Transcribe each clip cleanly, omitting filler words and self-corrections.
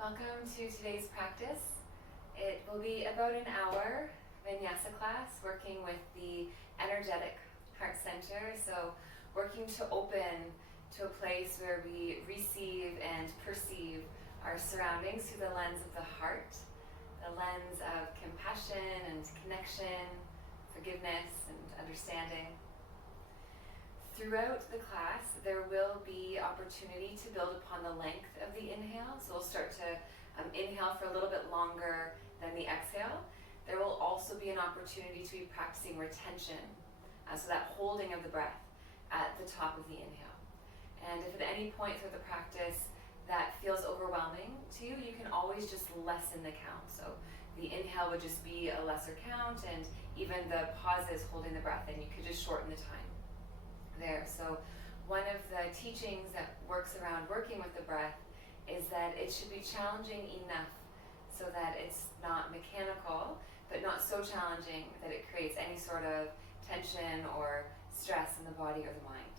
Welcome to today's practice. It will be about an hour Vinyasa class working with the energetic heart center. So working to open to a place where we receive and perceive our surroundings through the lens of the heart, the lens of compassion and connection, forgiveness and understanding. Throughout the class, there will be opportunity to build upon the length of the inhale. So we'll start to inhale for a little bit longer than the exhale. There will also be an opportunity to be practicing retention, so that holding of the breath at the top of the inhale. And if at any point through the practice that feels overwhelming to you, you can always just lessen the count. So the inhale would just be a lesser count, and even the pauses holding the breath in, you could just shorten the time there. So one of the teachings that works around working with the breath is that it should be challenging enough so that it's not mechanical, but not so challenging that it creates any sort of tension or stress in the body or the mind.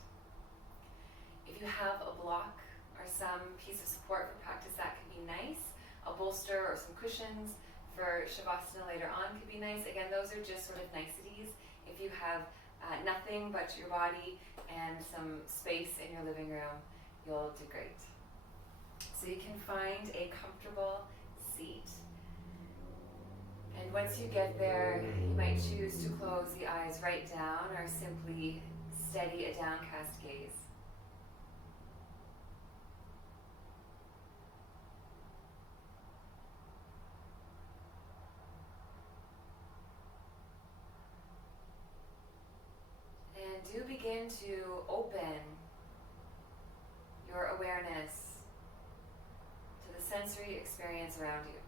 If you have a block or some piece of support for practice, that could be nice. A bolster or some cushions for shavasana later on could be nice. Again, those are just sort of niceties. If you have nothing but your body and some space in your living room, you'll do great. So you can find a comfortable seat. And once you get there, you might choose to close the eyes right down or simply steady a downcast gaze. And do begin to open your awareness to the sensory experience around you.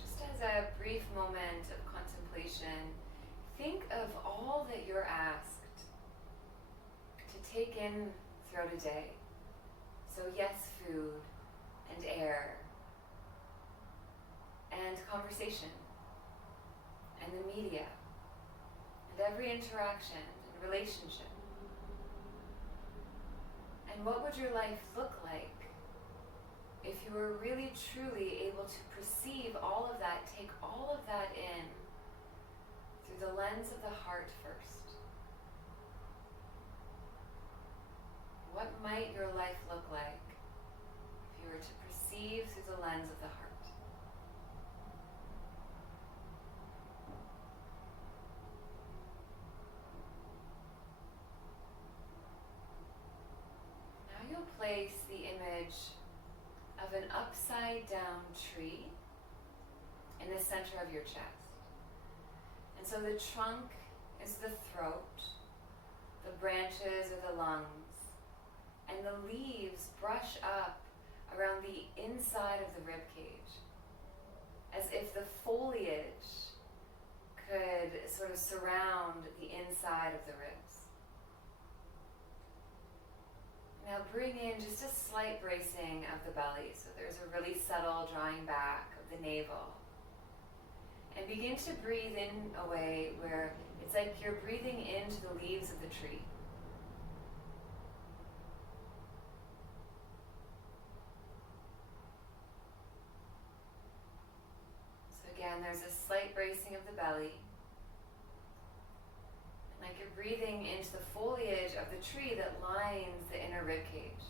Just as a brief moment of contemplation, think of all that you're asked to take in throughout a day. So yes, food and air and conversation and the media and every interaction and relationship. And what would your life look like if you were really truly able to perceive all of that, take all of that in through the lens of the heart first? What might your life look like if you were to perceive through the lens of the heart? Now you'll place the image of an upside down tree in the center of your chest. And so the trunk is the throat, the branches are the lungs, and the leaves brush up around the inside of the ribcage, as if the foliage could sort of surround the inside of the ribs. Now bring in just a slight bracing of the belly, so there's a really subtle drawing back of the navel. And begin to breathe in a way where it's like you're breathing into the leaves of the tree. Again, there's a slight bracing of the belly. And like you're breathing into the foliage of the tree that lines the inner rib cage.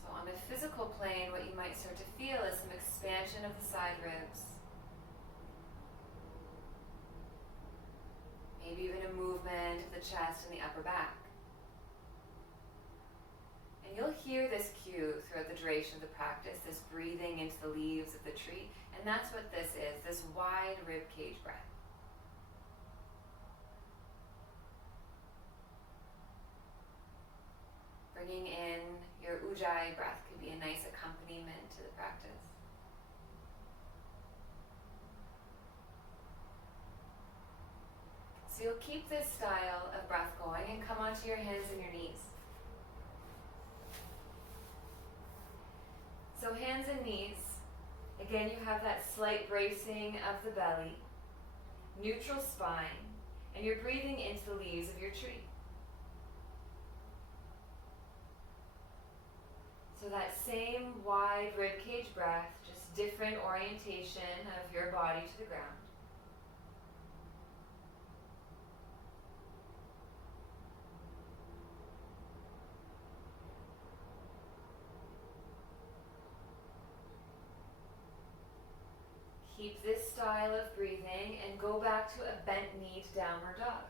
So on the physical plane, what you might start to feel is some expansion of the side ribs. Maybe even a movement of the chest and the upper back. And you'll hear this cue throughout the duration of the practice, this breathing into the leaves of the tree. And that's what this is, this wide rib cage breath. Bringing in your ujjayi breath could be a nice accompaniment to the practice. So you'll keep this style of breath going and come onto your hands and your knees. So hands and knees, It Again, you have that slight bracing of the belly, neutral spine, and you're breathing into the leaves of your tree. So that same wide ribcage breath, just different orientation of your body to the ground. Keep this style of breathing and go back to a bent knee to downward dog.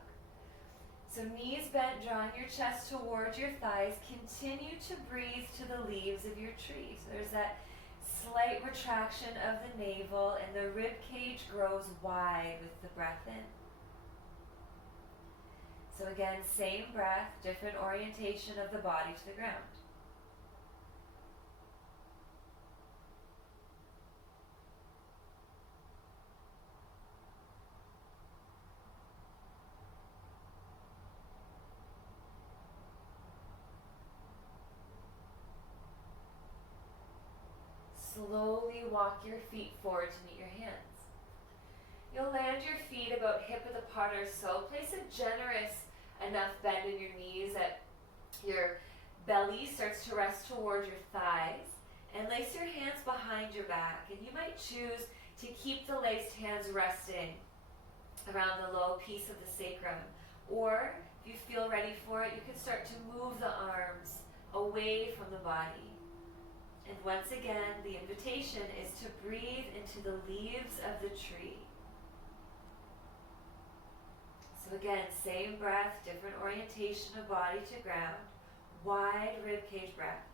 So knees bent, drawing your chest towards your thighs. Continue to breathe to the leaves of your tree. So there's that slight retraction of the navel and the rib cage grows wide with the breath in. So again, same breath, different orientation of the body to the ground. Slowly walk your feet forward to meet your hands. You'll land your feet about hip-width apart or so. Place a generous enough bend in your knees that your belly starts to rest toward your thighs. And lace your hands behind your back. And you might choose to keep the laced hands resting around the low piece of the sacrum. Or, if you feel ready for it, you can start to move the arms away from the body. And once again, the invitation is to breathe into the leaves of the tree. So again, same breath, different orientation of body to ground, wide ribcage breath.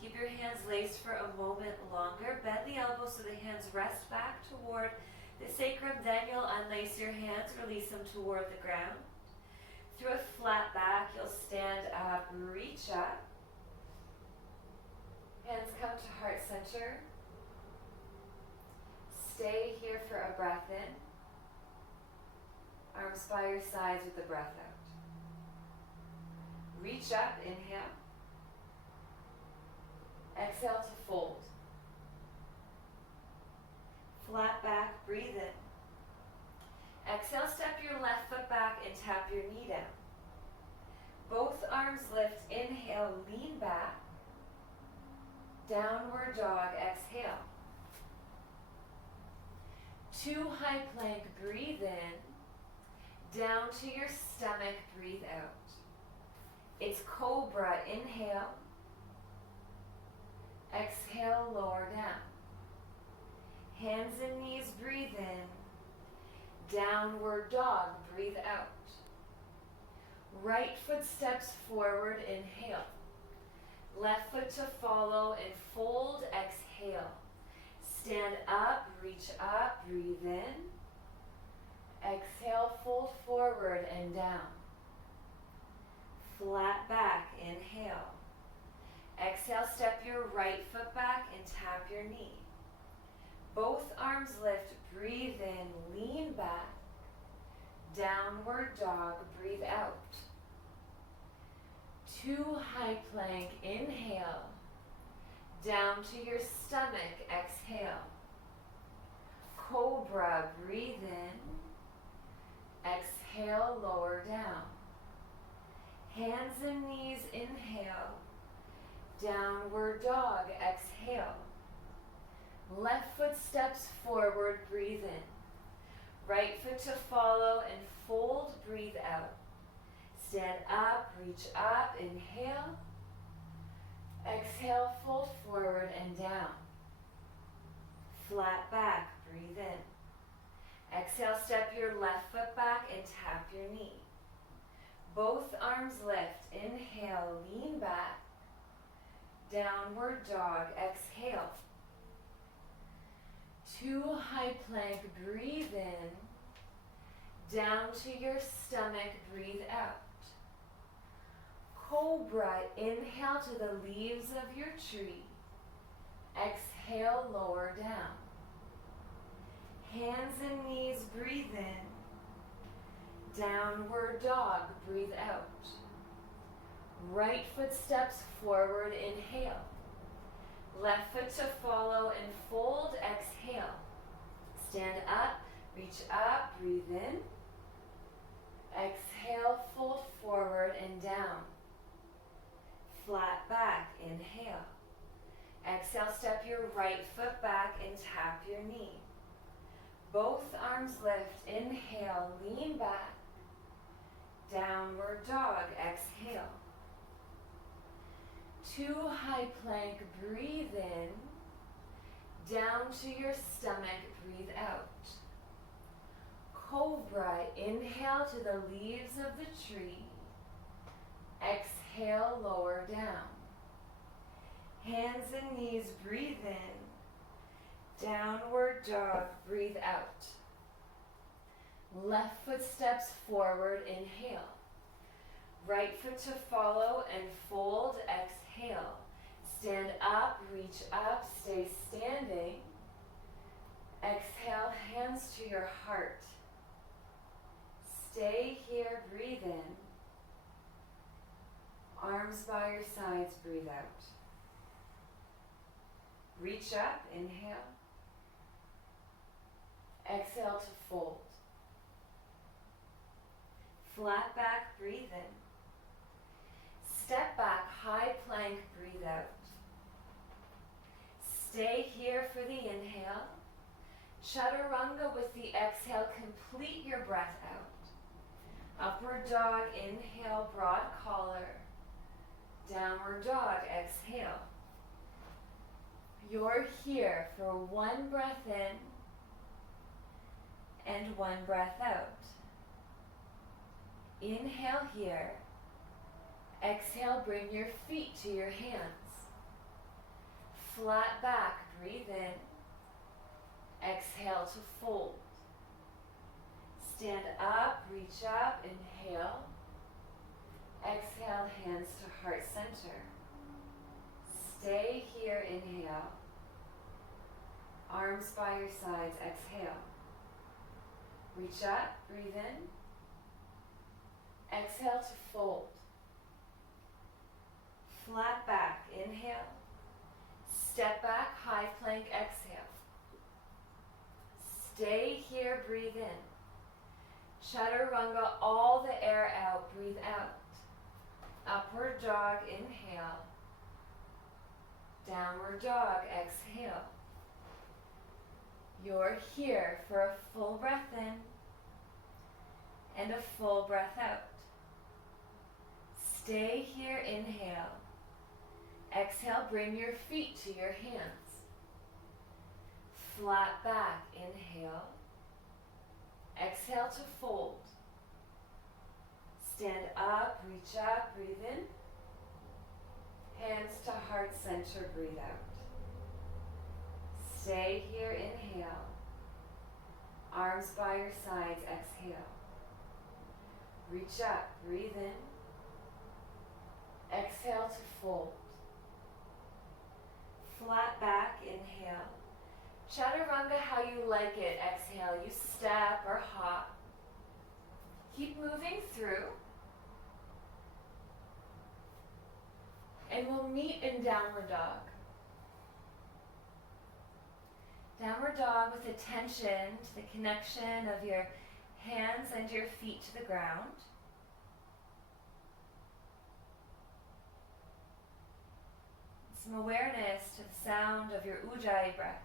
Keep your hands laced for a moment longer. Bend the elbows so the hands rest back toward the sacrum. Then you'll unlace your hands, release them toward the ground. Through a flat back, you'll stand up, reach up. Hands come to heart center. Stay here for a breath in. Arms by your sides with the breath out. Reach up, inhale. Exhale to fold. Flat back, breathe in. Exhale, step your left foot back and tap your knee down. Both arms lift, inhale, lean back. Downward dog, exhale. 2 high plank, breathe in. Down to your stomach, breathe out. It's cobra, inhale. Exhale, lower down. Hands and knees, breathe in. Downward dog, breathe out. Right foot steps forward, inhale. Left foot to follow and fold, exhale. Stand up, reach up, breathe in. Exhale, fold forward and down. Flat back, inhale. Exhale, step your right foot back and tap your knee. Both arms lift, breathe in, lean back. Downward dog, breathe out. 2 high plank, inhale. Down to your stomach, exhale. Cobra, breathe in. Exhale, lower down. Hands and knees, inhale. Downward dog, exhale. Left foot steps forward, breathe in. Right foot to follow and fold, breathe out. Stand up, reach up, inhale. Exhale, fold forward and down. Flat back, breathe in. Exhale, step your left foot back and tap your knee. Both arms lift, inhale, lean back. Downward dog, exhale. 2 high plank, breathe in. Down to your stomach, breathe out. Cobra, inhale to the leaves of your tree. Exhale, lower down. Hands and knees, breathe in. Downward dog, breathe out. Right foot steps forward, inhale. Left foot to follow and fold, exhale. Stand up, reach up, breathe in. Exhale, fold forward and down. Flat back, inhale. Exhale, step your right foot back and tap your knee. Both arms lift, inhale, lean back. Downward dog, exhale. 2 high plank, breathe in. Down to your stomach, breathe out. Cobra, inhale to the leaves of the tree. Exhale, lower down. Hands and knees, breathe in. Downward dog, breathe out. Left foot steps forward, inhale. Right foot to follow and fold, exhale. Stand up, reach up, stay standing. Exhale, hands to your heart. Stay here, breathe in. Arms by your sides, breathe out. Reach up, inhale. Exhale to fold. Flat back, breathe in. Step back, high plank, breathe out. Stay here for the inhale. Chaturanga with the exhale, complete your breath out. Upward dog, inhale, broad collar. Downward dog, exhale. You're here for 1 breath in and 1 breath out. Inhale here. Exhale, bring your feet to your hands. Flat back, breathe in. Exhale to fold. Stand up, reach up, inhale. Exhale, hands to heart center. Stay here, inhale. Arms by your sides, exhale. Reach up, breathe in. Exhale to fold. Flat back, inhale. Step back, high plank, exhale. Stay here, breathe in. Chaturanga, all the air out, breathe out. Upward dog, inhale. Downward dog, exhale. You're here for a full breath in and a full breath out. Stay here, inhale. Exhale, bring your feet to your hands. Flat back, inhale. Exhale to fold. Stand up, reach up, breathe in. Hands to heart center, breathe out. Stay here, inhale. Arms by your sides, exhale. Reach up, breathe in. Exhale to fold. Flat back, inhale. Chaturanga, how you like it. Exhale, you step or hop. Keep moving through. And we'll meet in downward dog. Downward dog with attention to the connection of your hands and your feet to the ground. Some awareness to the sound of your ujjayi breath.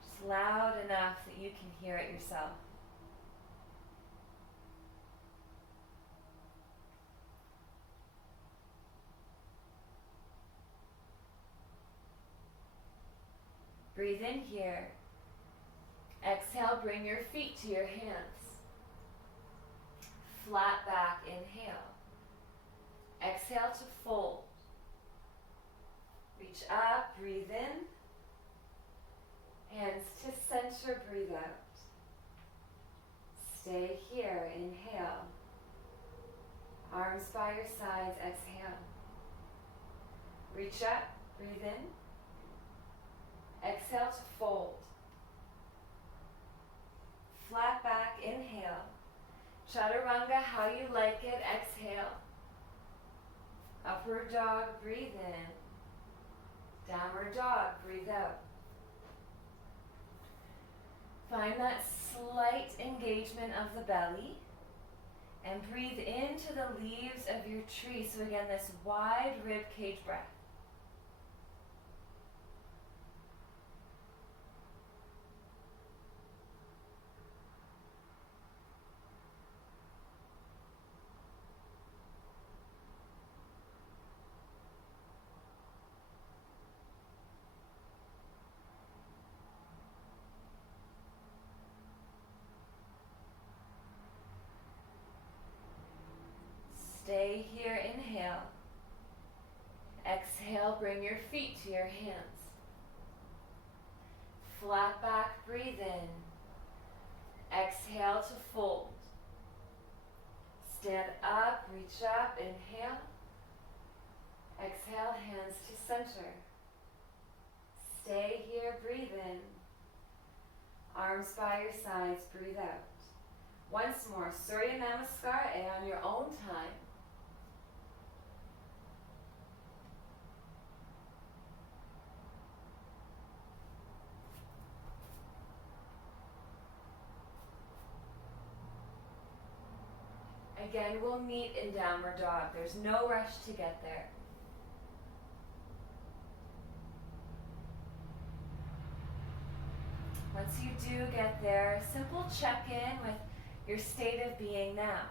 Just loud enough that you can hear it yourself. Breathe in here. Exhale, bring your feet to your hands. Flat back, inhale. Exhale to fold. Reach up, breathe in. Hands to center, breathe out. Stay here, inhale. Arms by your sides, exhale. Reach up, breathe in. Exhale to fold. Flat back, inhale. Chaturanga, how you like it, exhale. Upward dog, breathe in. Downward dog, breathe out. Find that slight engagement of the belly and breathe into the leaves of your tree. So again, this wide rib cage breath. Stay here, inhale. Exhale, bring your feet to your hands. Flat back, breathe in. Exhale to fold. Stand up, reach up, inhale. Exhale, hands to center. Stay here, breathe in. Arms by your sides, breathe out. Once more, Surya Namaskar, and on your own time. Again, we'll meet in downward dog. There's no rush to get there. Once you do get there, simple check-in with your state of being now.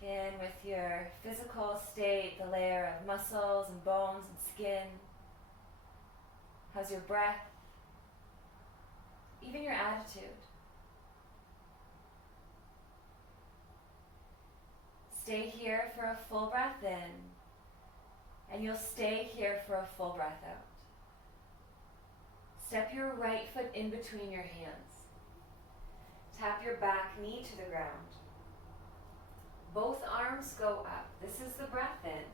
Check in with your physical state, the layer of muscles and bones and skin. How's your breath? Even your attitude. Stay here for a full breath in, and you'll stay here for a full breath out. Step your right foot in between your hands. Tap your back knee to the ground. Both arms go up. This is the breath in.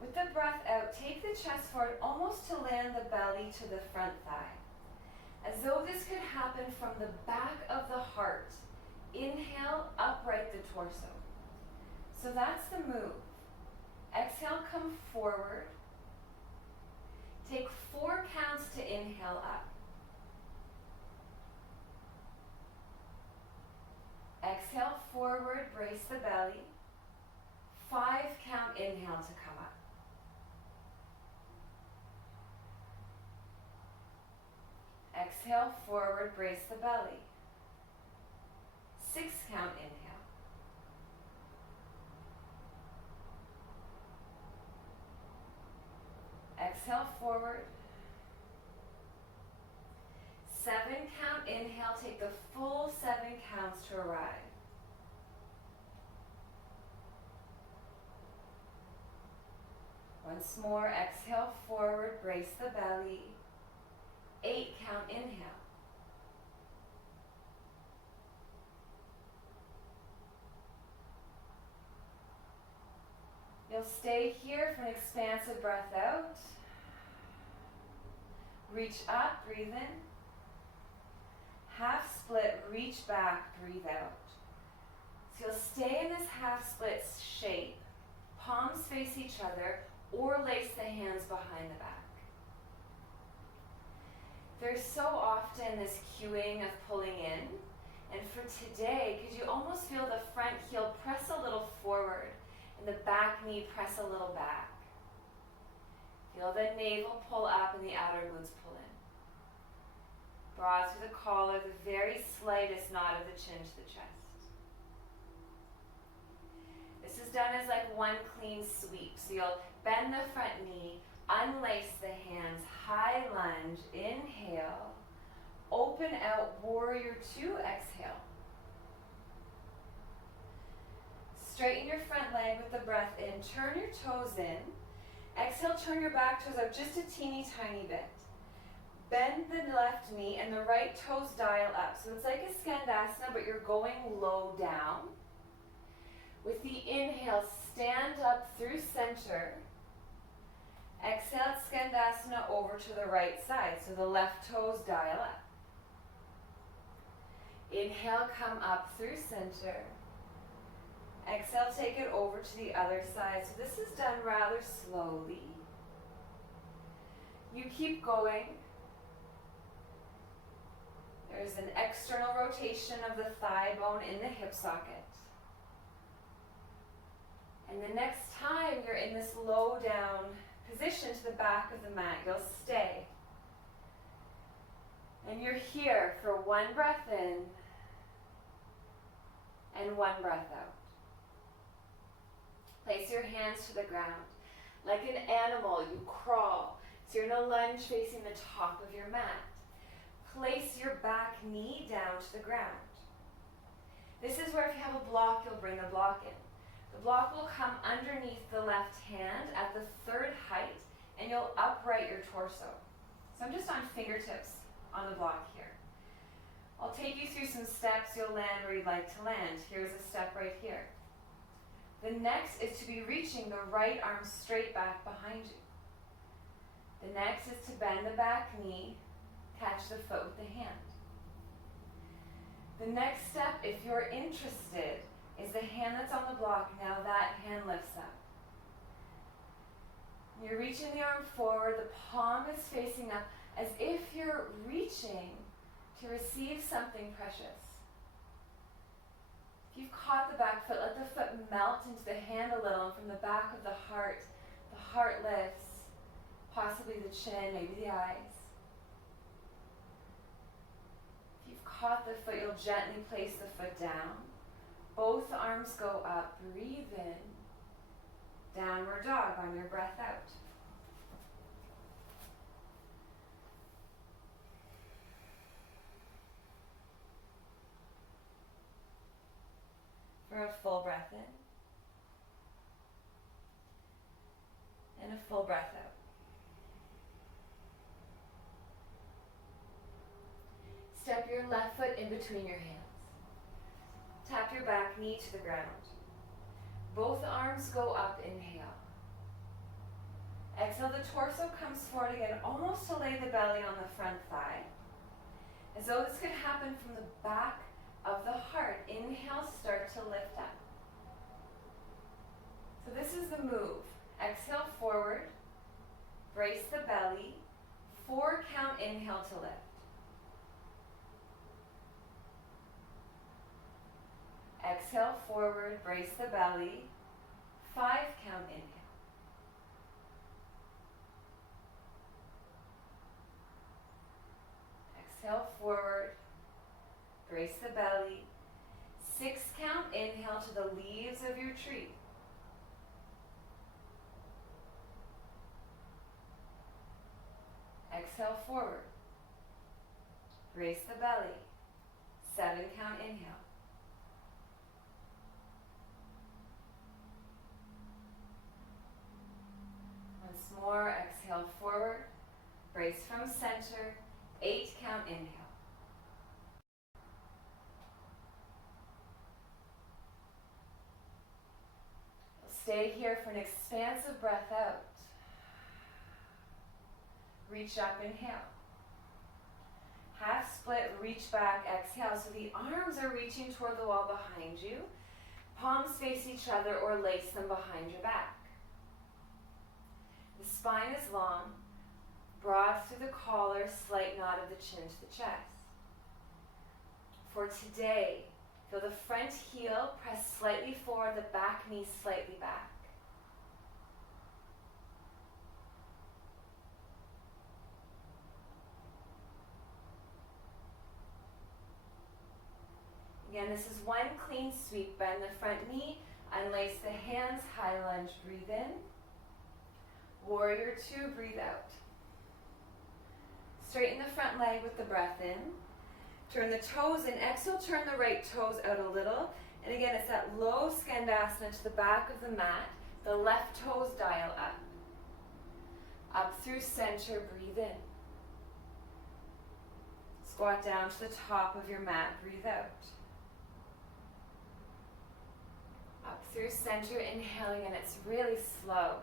With the breath out, take the chest forward almost to land the belly to the front thigh. As though this could happen from the back of the heart. Inhale, upright the torso. So that's the move. Exhale, come forward. Take 4 counts to inhale up. Exhale, forward, brace the belly. 5 count inhale to come up. Exhale, forward, brace the belly. 6 count inhale. Exhale, forward. 7 count inhale, take the full 7 counts to arrive. Once more, exhale, forward, brace the belly. 8 count inhale. You'll stay here for an expansive breath out. Reach up, breathe in. Half split, reach back, breathe out. So you'll stay in this half split shape. Palms face each other or lace the hands behind the back. There's so often this cueing of pulling in. And for today, could you almost feel the front heel press a little forward and the back knee press a little back. Feel the navel pull up and the outer glutes pull in. Broad through the collar, the very slightest nod of the chin to the chest. This is done as like one clean sweep. So you'll bend the front knee, unlace the hands, high lunge, inhale, open out, warrior 2, exhale. Straighten your front leg with the breath in, turn your toes in. Exhale, turn your back toes up just a teeny tiny bit. Bend the left knee and the right toes dial up. So it's like a skandasana, but you're going low down. With the inhale, stand up through center. Exhale, Skandasana over to the right side, so the left toes dial up. Inhale, come up through center. Exhale, take it over to the other side. So this is done rather slowly. You keep going. There's an external rotation of the thigh bone in the hip socket. And the next time you're in this low down position to the back of the mat, you'll stay. And you're here for one breath in and one breath out. Place your hands to the ground. Like an animal, you crawl. So you're in a lunge facing the top of your mat. Place your back knee down to the ground. This is where if you have a block, you'll bring the block in. The block will come underneath the left hand at the third height, and you'll upright your torso. So I'm just on fingertips on the block here. I'll take you through some steps. You'll land where you'd like to land. Here's a step right here. The next is to be reaching the right arm straight back behind you. The next is to bend the back knee, catch the foot with the hand. The next step, if you're interested, is the hand that's on the block. Now that hand lifts up. You're reaching the arm forward, the palm is facing up as if you're reaching to receive something precious. If you've caught the back foot, let the foot melt into the hand a little, and from the back of the heart lifts, possibly the chin, maybe the eyes. If you've caught the foot, you'll gently place the foot down. Both arms go up, breathe in, downward dog on your breath out. For a full breath in, and a full breath out. Step your left foot in between your hands. Tap your back knee to the ground. Both arms go up, inhale. Exhale, the torso comes forward again, almost to lay the belly on the front thigh. As though this could happen from the back of the heart. Inhale, start to lift up. So this is the move. Exhale, forward. Brace the belly. 4 count, inhale to lift. Exhale, forward, brace the belly. 5 count, inhale. Exhale, forward, brace the belly. 6 count, inhale to the leaves of your tree. Exhale, forward, brace the belly. 7 count, inhale. Once more, exhale forward, brace from center, 8 count, inhale. Stay here for an expansive breath out. Reach up, inhale. Half split, reach back, exhale. So the arms are reaching toward the wall behind you. Palms face each other or lace them behind your back. The spine is long, broad through the collar, slight nod of the chin to the chest. For today, feel the front heel press slightly forward, the back knee slightly back. Again, this is one clean sweep. Bend the front knee, unlace the hands, high lunge, breathe in. Warrior 2, breathe out. Straighten the front leg with the breath in. Turn the toes in. Exhale, turn the right toes out a little. And again, it's that low Skandasana to the back of the mat. The left toes dial up. Up through center, breathe in. Squat down to the top of your mat, breathe out. Up through center, inhaling, and it's really slow.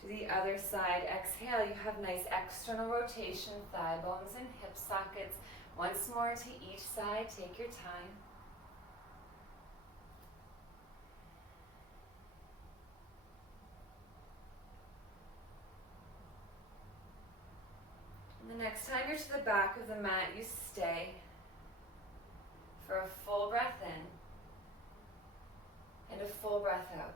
To the other side, exhale, you have nice external rotation, thigh bones and hip sockets. Once more to each side, take your time. And the next time you're to the back of the mat, you stay for a full breath in and a full breath out.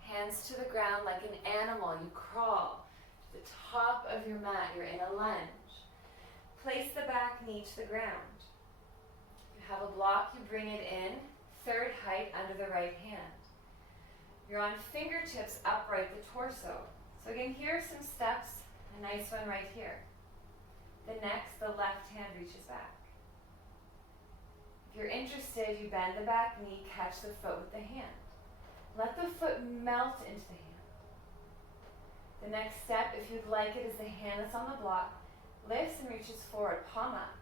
Hands to the ground like an animal, you crawl to the top of your mat, you're in a lunge. Place the back knee to the ground. You have a block, you bring it in, third height under the right hand. You're on fingertips upright, the torso. So again, here are some steps, a nice one right here. The next, the left hand reaches back. If you're interested, you bend the back knee, catch the foot with the hand. Let the foot melt into the hand. The next step, if you'd like it, is the hand that's on the block, lifts and reaches forward, palm up.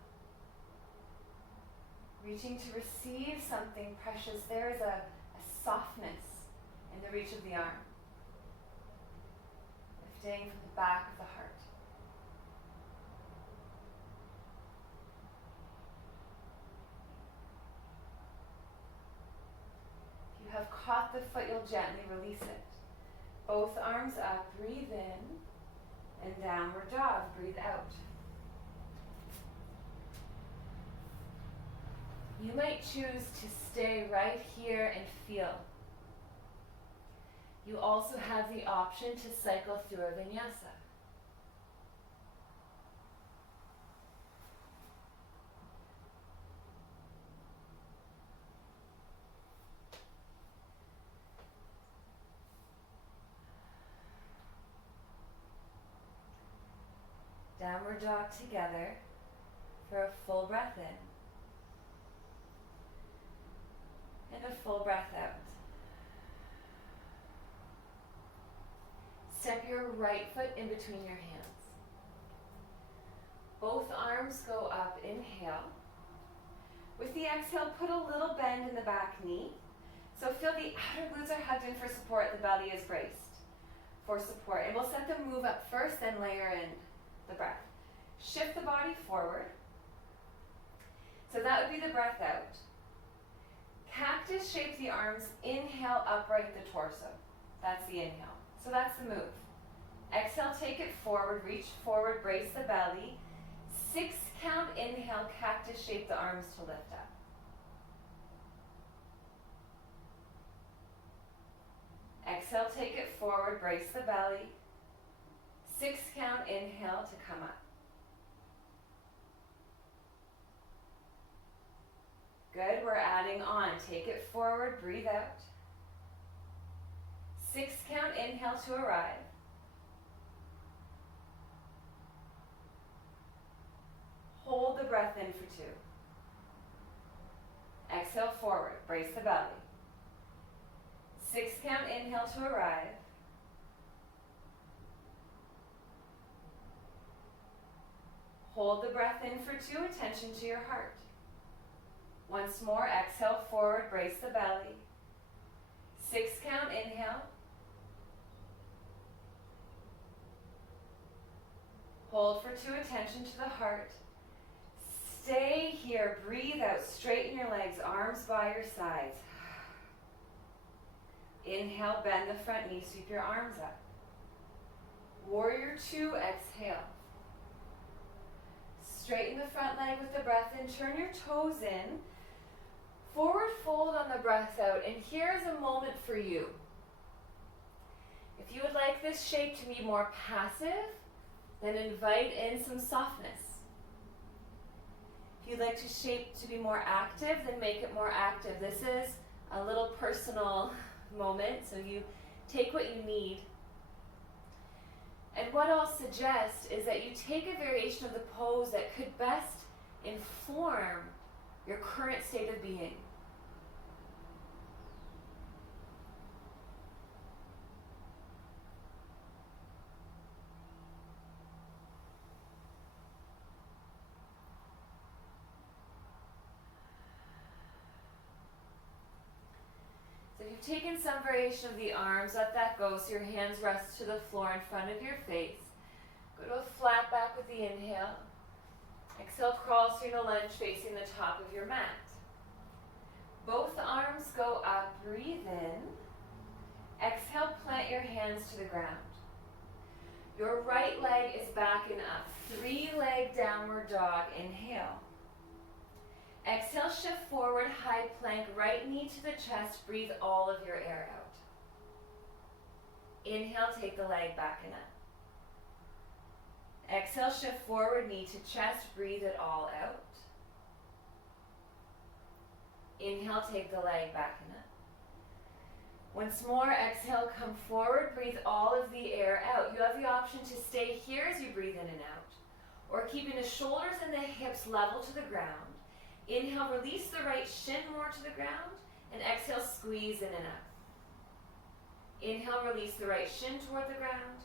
Reaching to receive something precious. There is a softness in the reach of the arm. Lifting from the back of the heart. Have caught the foot, you'll gently release it. Both arms up, breathe in, and downward dog, breathe out. You might choose to stay right here and feel. You also have the option to cycle through a vinyasa. Downward dog together for a full breath in and a full breath out. Step your right foot in between your hands. Both arms go up, inhale. With the exhale, put a little bend in the back knee. So feel the outer glutes are hugged in for support, the belly is braced for support. And we'll set the move up first, then layer in the breath. Shift the body forward. So that would be the breath out. Cactus shape the arms, inhale, upright the torso. That's the inhale. So that's the move. Exhale, take it forward, reach forward, brace the belly. 6 count, inhale, cactus shape the arms to lift up. Exhale, take it forward, brace the belly. 6 count, inhale to come up. Good, we're adding on. Take it forward, breathe out. 6 count, inhale to arrive. Hold the breath in for 2. Exhale forward, brace the belly. 6 count, inhale to arrive. Hold the breath in for 2, attention to your heart. Once more, exhale forward, brace the belly. 6 count, inhale. Hold for 2, attention to the heart. Stay here, breathe out, straighten your legs, arms by your sides. Inhale, bend the front knee, sweep your arms up. Warrior 2, exhale. Straighten the front leg with the breath in, turn your toes in. Forward fold on the breath out, and here's a moment for you. If you would like this shape to be more passive, then invite in some softness. If you'd like to shape to be more active, then make it more active. This is a little personal moment, so you take what you need. And what I'll suggest is that you take a variation of the pose that could best inform your current state of being. So if you you've taken some variation of the arms, let that go so your hands rest to the floor in front of your face. Go to a flat back with the inhale. Exhale, crawl through the lunge facing the top of your mat. Both arms go up, breathe in. Exhale, plant your hands to the ground. Your right leg is backing up. 3-leg downward dog, inhale. Exhale, shift forward, high plank, right knee to the chest, breathe all of your air out. Inhale, take the leg back and up. Exhale, shift forward, knee to chest, breathe it all out. Inhale, take the leg back and up. Once more, exhale, come forward, breathe all of the air out. You have the option to stay here as you breathe in and out, or keeping the shoulders and the hips level to the ground. Inhale, release the right shin more to the ground, and exhale, squeeze in and up. Inhale, release the right shin toward the ground.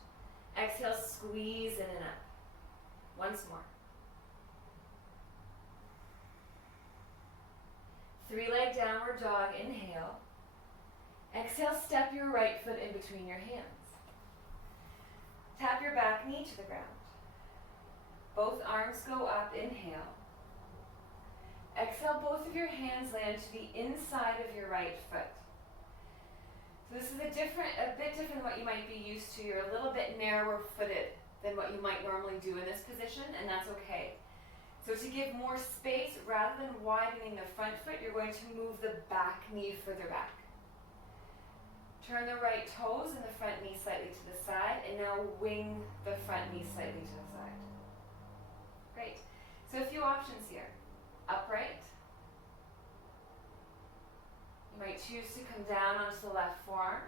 Exhale, squeeze in and up. Once more. 3-leg downward dog, inhale. Exhale, step your right foot in between your hands. Tap your back knee to the ground. Both arms go up, inhale. Exhale, both of your hands land to the inside of your right foot. So this is a bit different than what you might be used to. You're a little bit narrower footed than what you might normally do in this position, and that's okay. So to give more space, rather than widening the front foot, you're going to move the back knee further back. Turn the right toes and the front knee slightly to the side, and now wing the front knee slightly to the side. Great. So a few options here. Upright. You might choose to come down onto the left forearm.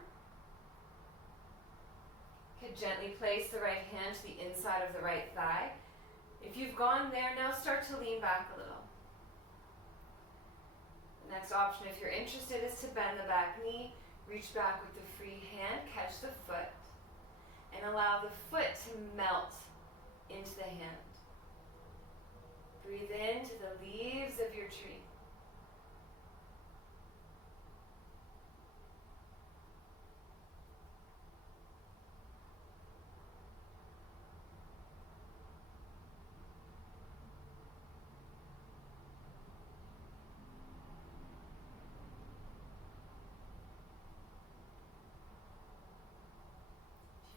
You could gently place the right hand to the inside of the right thigh. If you've gone there, now start to lean back a little. The next option, if you're interested, is to bend the back knee, reach back with the free hand, catch the foot, and allow the foot to melt into the hand. Breathe into the leaves of your tree.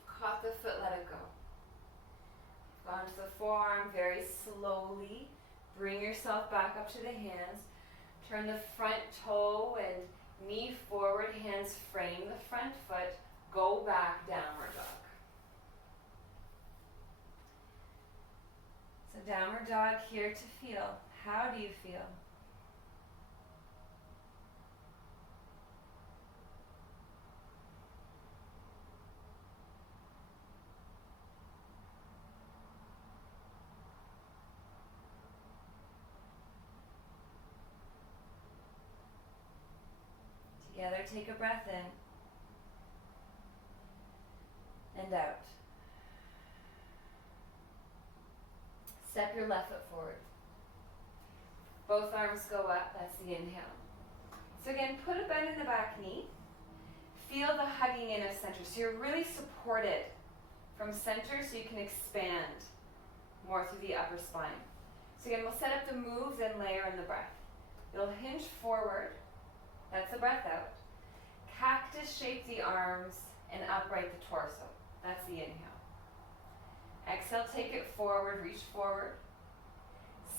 Caught the foot, let it go. Gone to the forearm very slowly. Bring yourself back up to the hands. Turn the front toe and knee forward. Hands frame the front foot. Go back, downward dog. So downward dog here to feel. How do you feel? Together, take a breath in and out. Step your left foot forward. Both arms go up, that's the inhale. So again, put a bend in the back knee. Feel the hugging in of center. So you're really supported from center so you can expand more through the upper spine. So again, we'll set up the moves and layer in the breath. It'll hinge forward. That's the breath out. Cactus shape the arms and upright the torso. That's the inhale. Exhale, take it forward, reach forward.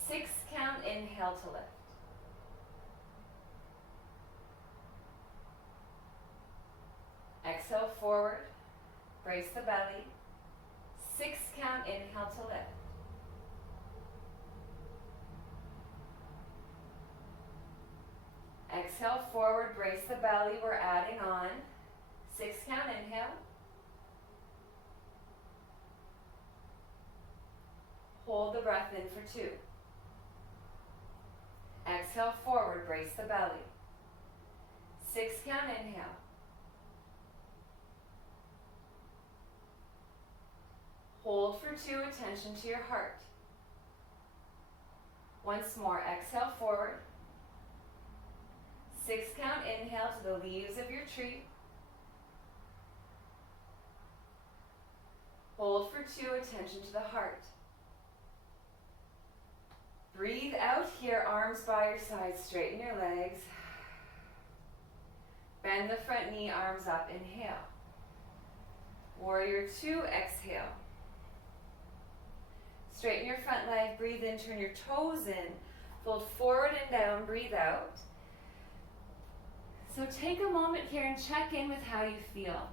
6 count, inhale to lift. Exhale, forward, brace the belly. 6 count, inhale to lift. Exhale, forward, brace the belly, we're adding on. 6 count, inhale. Hold the breath in for 2. Exhale, forward, brace the belly. 6 count, inhale. Hold for 2, attention to your heart. Once more, exhale, forward. 6 count inhale to the leaves of your tree. Hold for 2, attention to the heart. Breathe out here, arms by your sides, straighten your legs. Bend the front knee, arms up, inhale. Warrior 2, exhale. Straighten your front leg, breathe in, turn your toes in, fold forward and down, breathe out. So take a moment here and check in with how you feel.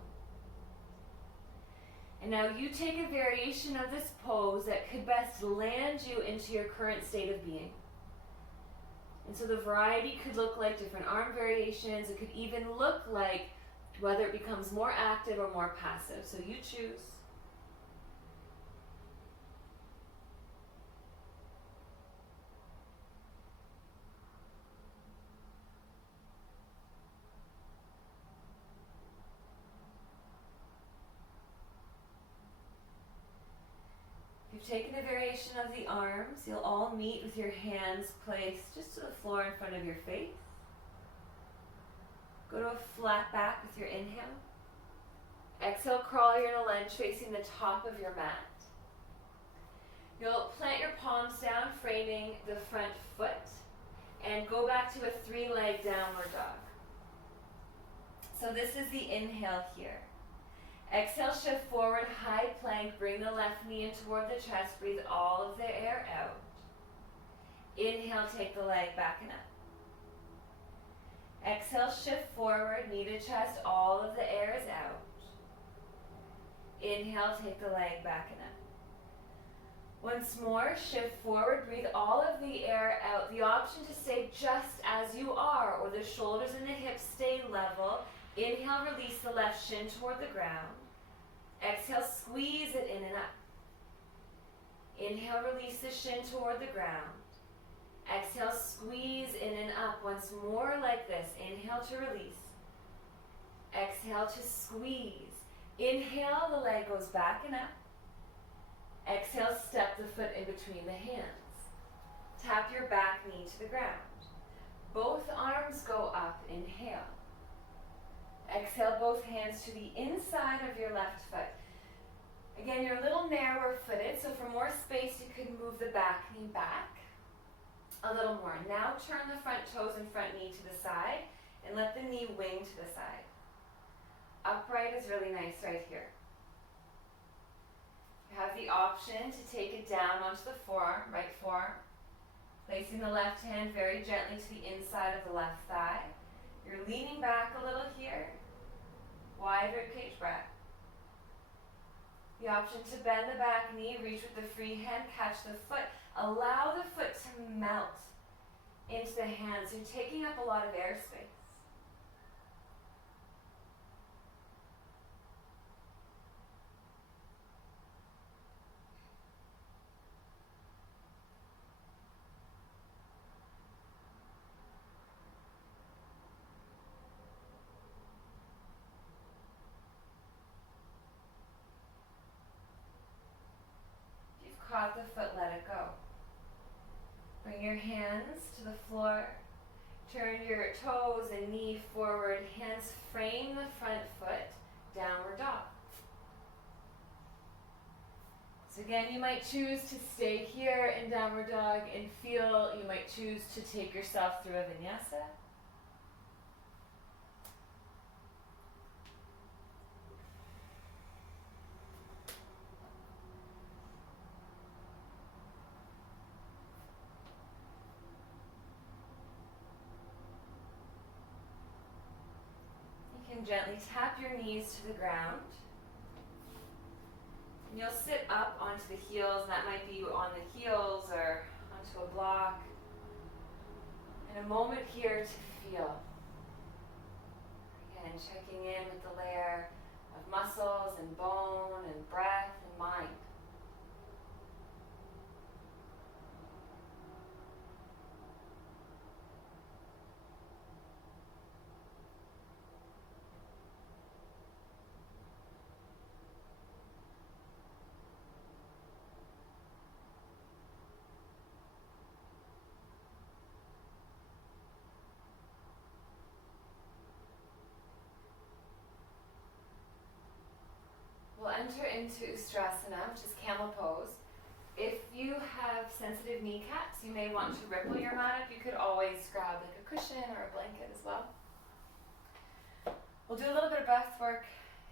And now you take a variation of this pose that could best land you into your current state of being. And so the variety could look like different arm variations. It could even look like whether it becomes more active or more passive. So you choose. You've taken a variation of the arms. You'll all meet with your hands placed just to the floor in front of your face. Go to a flat back with your inhale. Exhale, crawl. You're in a lunge facing the top of your mat. You'll plant your palms down, framing the front foot, and go back to a 3-leg downward dog. So this is the inhale here. Exhale, shift forward, high plank, bring the left knee in toward the chest, breathe all of the air out. Inhale, take the leg back and up. Exhale, shift forward, knee to chest, all of the air is out. Inhale, take the leg back and up. Once more, shift forward, breathe all of the air out. The option to stay just as you are, or the shoulders and the hips stay level. Inhale, release the left shin toward the ground. Exhale, squeeze it in and up. Inhale, release the shin toward the ground. Exhale, squeeze in and up. Once more like this. Inhale to release. Exhale to squeeze. Inhale, the leg goes back and up. Exhale, step the foot in between the hands. Tap your back knee to the ground. Both arms go up. Inhale. Exhale, both hands to the inside of your left foot. Again, you're a little narrower footed, so for more space, you could move the back knee back a little more. Now turn the front toes and front knee to the side, and let the knee wing to the side. Upright is really nice right here. You have the option to take it down onto the forearm, right forearm, placing the left hand very gently to the inside of the left thigh. You're leaning back a little here. Wide ribcage breath. The option to bend the back knee, reach with the free hand, catch the foot. Allow the foot to melt into the hands. You're taking up a lot of airspace. Caught the foot, let it go. Bring your hands to the floor. Turn your toes and knee forward. Hands frame the front foot. Downward dog. So again, you might choose to stay here in downward dog and feel. You might choose to take yourself through a vinyasa. Gently tap your knees to the ground. And you'll sit up onto the heels, and that might be on the heels or onto a block. And a moment here to feel. Again, checking in with the layer of muscles and bone and breath and mind. we'll enter into Ustrasana, which is camel pose. If you have sensitive kneecaps, you may want to ripple your mat up. You could always grab like a cushion or a blanket as well. We'll do a little bit of breath work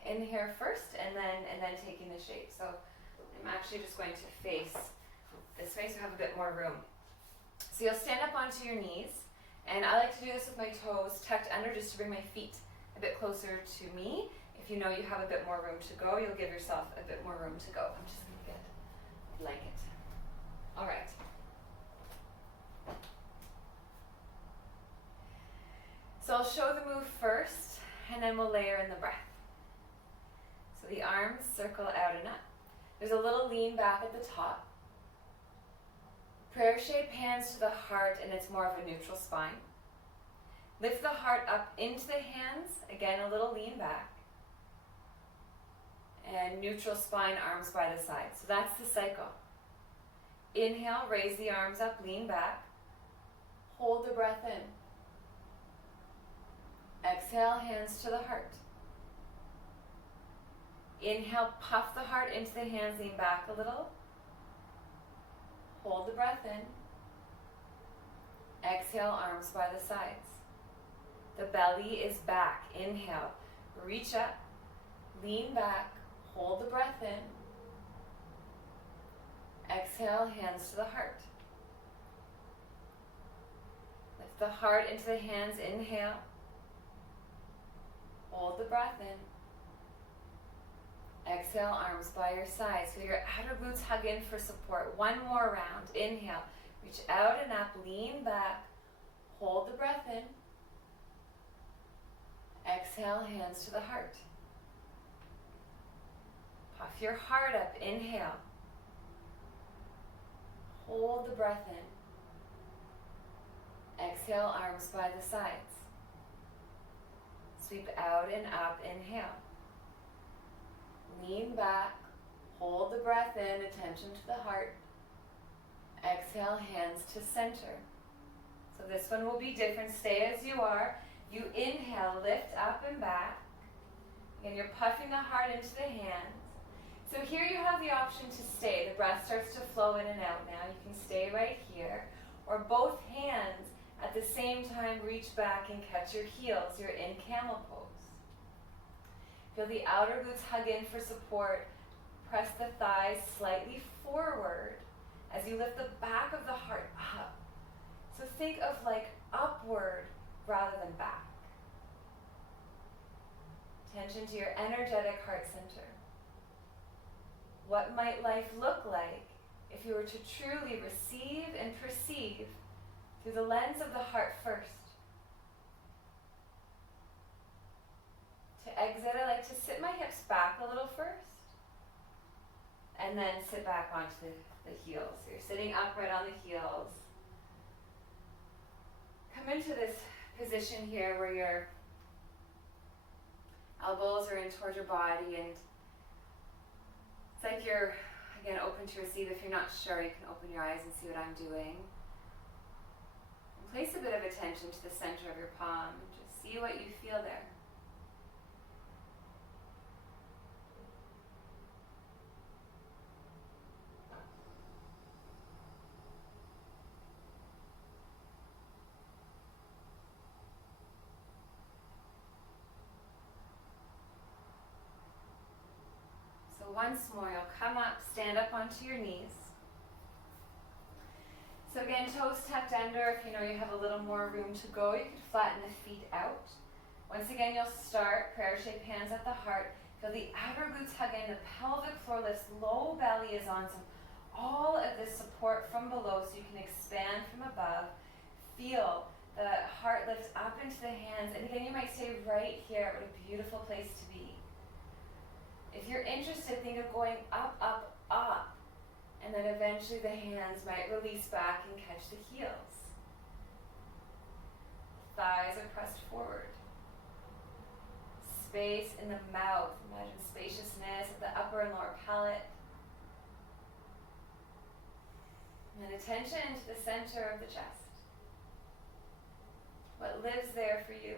in here first, and then taking the shape. So I'm actually just going to face this way so you have a bit more room. So you'll stand up onto your knees, and I like to do this with my toes tucked under just to bring my feet a bit closer to me. If you know you have a bit more room to go, you'll give yourself a bit more room to go. I'm just going to get a blanket. All right. So I'll show the move first, and then we'll layer in the breath. So the arms circle out and up. There's a little lean back at the top. Prayer shape, hands to the heart, and it's more of a neutral spine. Lift the heart up into the hands, again a little lean back. And neutral spine, arms by the side. So that's the cycle. Inhale, raise the arms up, lean back. Hold the breath in. Exhale, hands to the heart. Inhale, puff the heart into the hands, lean back a little. Hold the breath in. Exhale, arms by the sides. The belly is back. Inhale, reach up, lean back, hold the breath in. Exhale, hands to the heart. Lift the heart into the hands, inhale. Hold the breath in. Exhale, arms by your sides. Feel your outer glutes hug in for support. One more round. Inhale, reach out and up, lean back. Hold the breath in. Exhale, hands to the heart. Puff your heart up. Inhale. Hold the breath in. Exhale, arms by the sides. Sweep out and up. Inhale. Lean back. Hold the breath in. Attention to the heart. Exhale, hands to center. So this one will be different. Stay as you are. You inhale, lift up and back. Again, you're puffing the heart into the hands. So here you have the option to stay. The breath starts to flow in and out now. You can stay right here. Or both hands at the same time reach back and catch your heels. You're in camel pose. Feel the outer glutes hug in for support. Press the thighs slightly forward as you lift the back of the heart up. So think of like upward rather than back. Attention to your energetic heart center. What might life look like if you were to truly receive and perceive through the lens of the heart first? To exit, I like to sit my hips back a little first, and then sit back onto the heels. So you're sitting upright on the heels. Come into this position here where your elbows are in towards your body, and it's like you're, again, open to receive. If you're not sure, you can open your eyes and see what I'm doing. And place a bit of attention to the center of your palm. Just see what you feel there. Once more, you'll come up, stand up onto your knees. So again, toes tucked under. If you know you have a little more room to go, you could flatten the feet out. Once again, you'll start prayer shape, hands at the heart. Feel the outer glutes hug in, the pelvic floor lifts, low belly is on. So all of this support from below so you can expand from above. Feel the heart lift up into the hands. And again, you might stay right here. What a beautiful place to be. If you're interested, think of going up, up, up, and then eventually the hands might release back and catch the heels. Thighs are pressed forward. Space in the mouth. Imagine spaciousness at the upper and lower palate. And attention to the center of the chest. What lives there for you?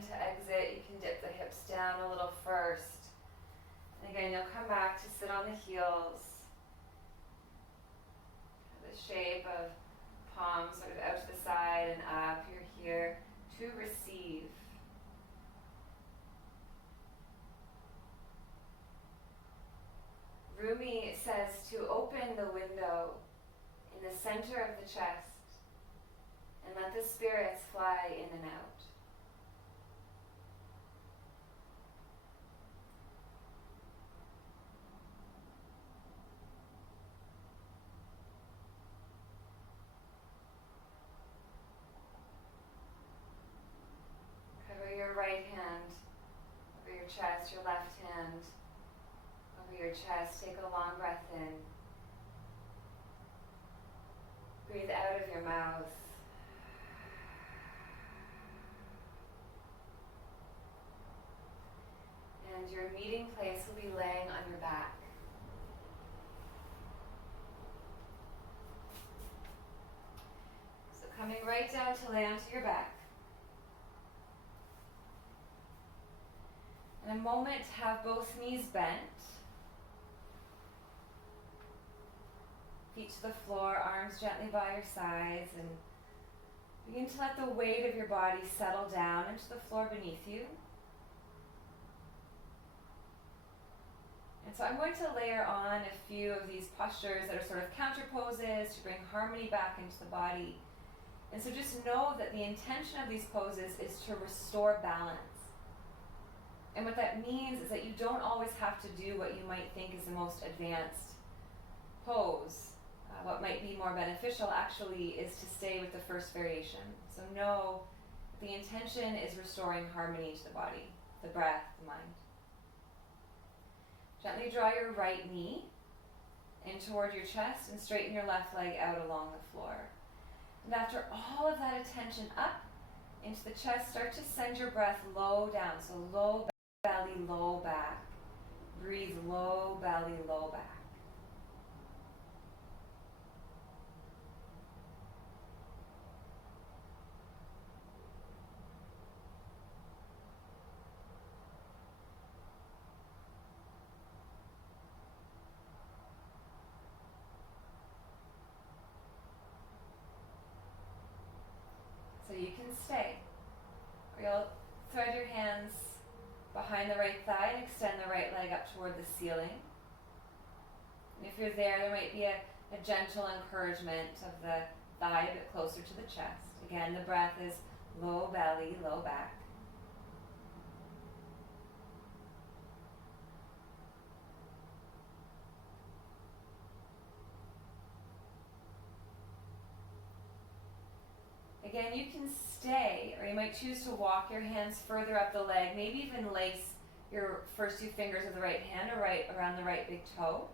in to exit, you can dip the hips down a little first. And again, you'll come back to sit on the heels. The shape of palms sort of out to the side and up. You're here to receive. Rumi says to open the window in the center of the chest and let the spirits fly in and out. Cover your right hand over your chest, your left hand over your chest. Take a long breath in. Breathe out of your mouth. And your meeting place will be laying on your back. So coming right down to lay onto your back. In a moment, have both knees bent. Feet to the floor, arms gently by your sides, and begin to let the weight of your body settle down into the floor beneath you. And so I'm going to layer on a few of these postures that are sort of counter poses to bring harmony back into the body. And so just know that the intention of these poses is to restore balance. And what that means is that you don't always have to do what you might think is the most advanced pose. What might be more beneficial actually is to stay with the first variation. So know the intention is restoring harmony to the body, the breath, the mind. Gently draw your right knee in toward your chest and straighten your left leg out along the floor. And after all of that attention up into the chest, start to send your breath low down. So low belly, low back. Breathe low belly, low back. So you can stay, or you'll thread your hands behind the right thigh and extend the right leg up toward the ceiling. And if you're there might be a gentle encouragement of the thigh a bit closer to the chest. Again, the breath is low belly, low back. Again, you can stay, or you might choose to walk your hands further up the leg, maybe even lace your first two fingers of the right hand around the right big toe.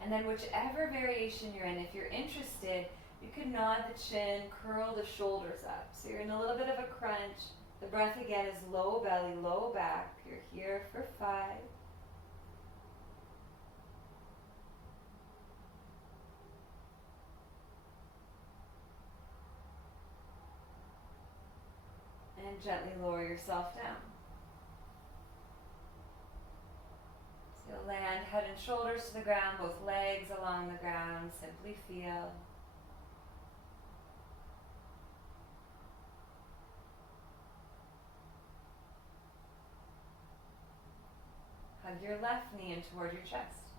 And then whichever variation you're in, if you're interested, you could nod the chin, curl the shoulders up. So you're in a little bit of a crunch. The breath again is low belly, low back. You're here for 5. And gently lower yourself down. So you'll land head and shoulders to the ground, both legs along the ground. Simply feel. Hug your left knee in toward your chest.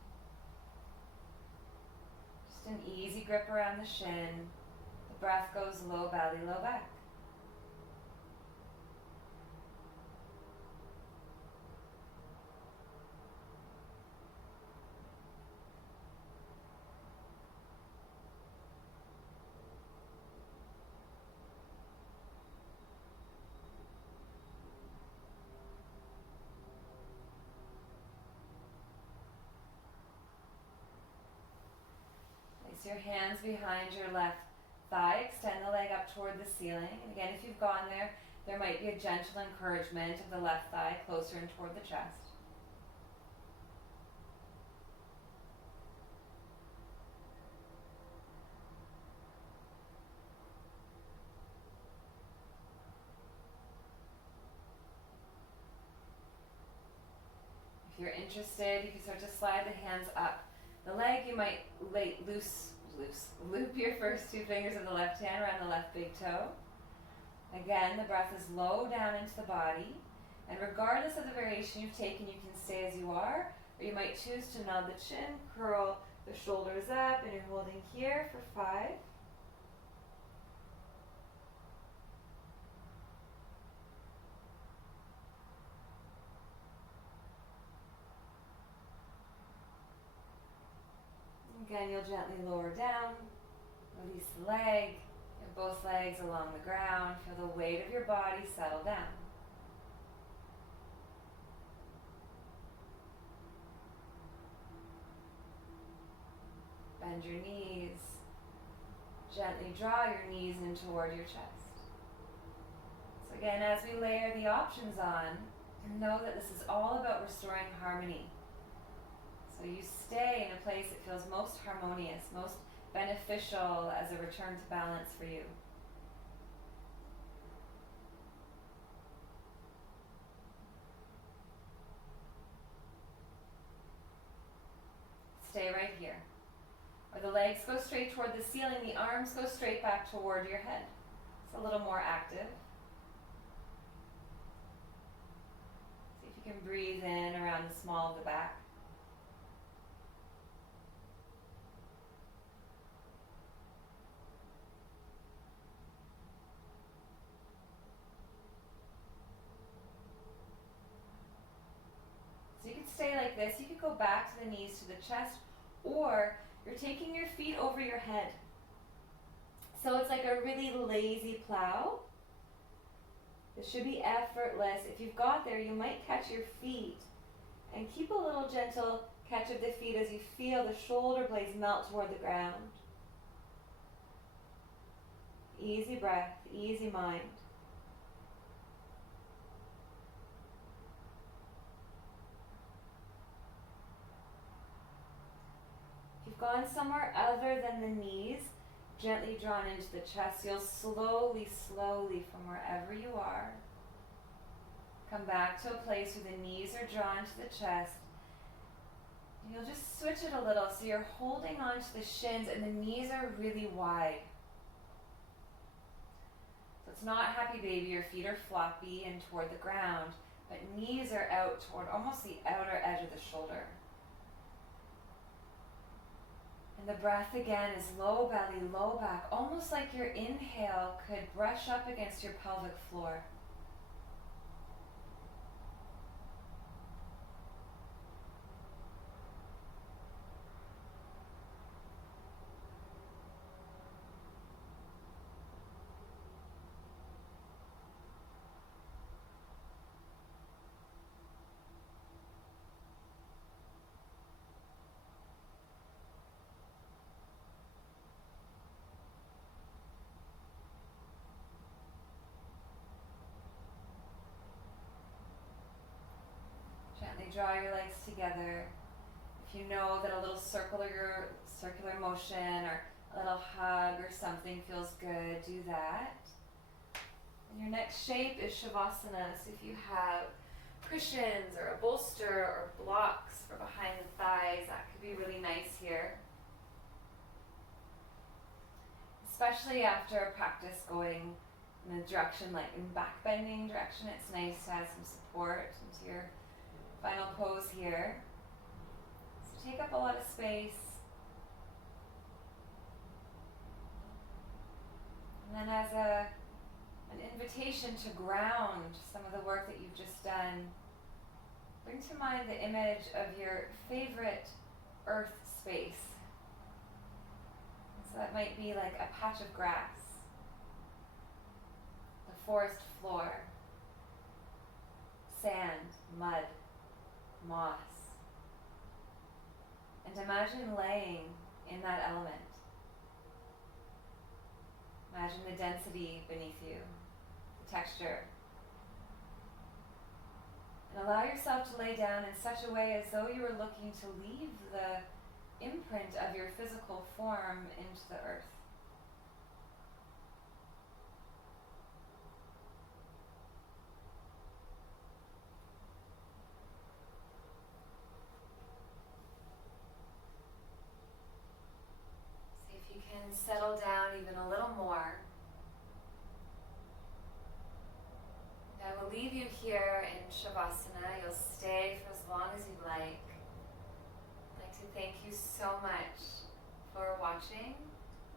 Just an easy grip around the shin. The breath goes low belly, low back. Your hands behind your left thigh, extend the leg up toward the ceiling. And again, if you've gone there, there might be a gentle encouragement of the left thigh closer and toward the chest. If you're interested, you can start to slide the hands up. The leg, you might loop your first two fingers of the left hand around the left big toe. Again, the breath is low down into the body. And regardless of the variation you've taken, you can stay as you are, or you might choose to nod the chin, curl the shoulders up, and you're holding here for 5. Again, you'll gently lower down, release the leg, and both legs along the ground. Feel the weight of your body settle down. Bend your knees. Gently draw your knees in toward your chest. So again, as we layer the options on, know that this is all about restoring harmony. So you stay in a place that feels most harmonious, most beneficial as a return to balance for you. Stay right here. Or the legs go straight toward the ceiling, the arms go straight back toward your head. It's a little more active. See if you can breathe in around the small of the back. So you could stay like this. You could go back to the knees to the chest, or you're taking your feet over your head. So it's like a really lazy plow. This should be effortless. If you've got there, you might catch your feet and keep a little gentle catch of the feet as you feel the shoulder blades melt toward the ground. Easy breath, easy mind. Gone somewhere other than the knees, gently drawn into the chest, you'll slowly from wherever you are, come back to a place where the knees are drawn to the chest. And you'll just switch it a little so you're holding on to the shins and the knees are really wide. So it's not happy baby, your feet are floppy and toward the ground, but knees are out toward almost the outer edge of the shoulder. And the breath again is low belly, low back, almost like your inhale could brush up against your pelvic floor. Gently draw your legs together. If you know that a little circular motion or a little hug or something feels good, do that. And your next shape is shavasana. So if you have cushions or a bolster or blocks for behind the thighs, that could be really nice here. Especially after a practice going in a direction like in back bending direction, it's nice to have some support into your final pose here. So take up a lot of space. And then as an invitation to ground some of the work that you've just done, bring to mind the image of your favorite earth space. So that might be like a patch of grass, the forest floor, sand, mud, moss. And imagine laying in that element. Imagine the density beneath you, the texture. And allow yourself to lay down in such a way as though you were looking to leave the imprint of your physical form into the earth. we'll leave you here in Shavasana. You'll stay for as long as you like. I'd like to thank you so much for watching,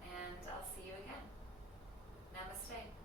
and I'll see you again. Namaste.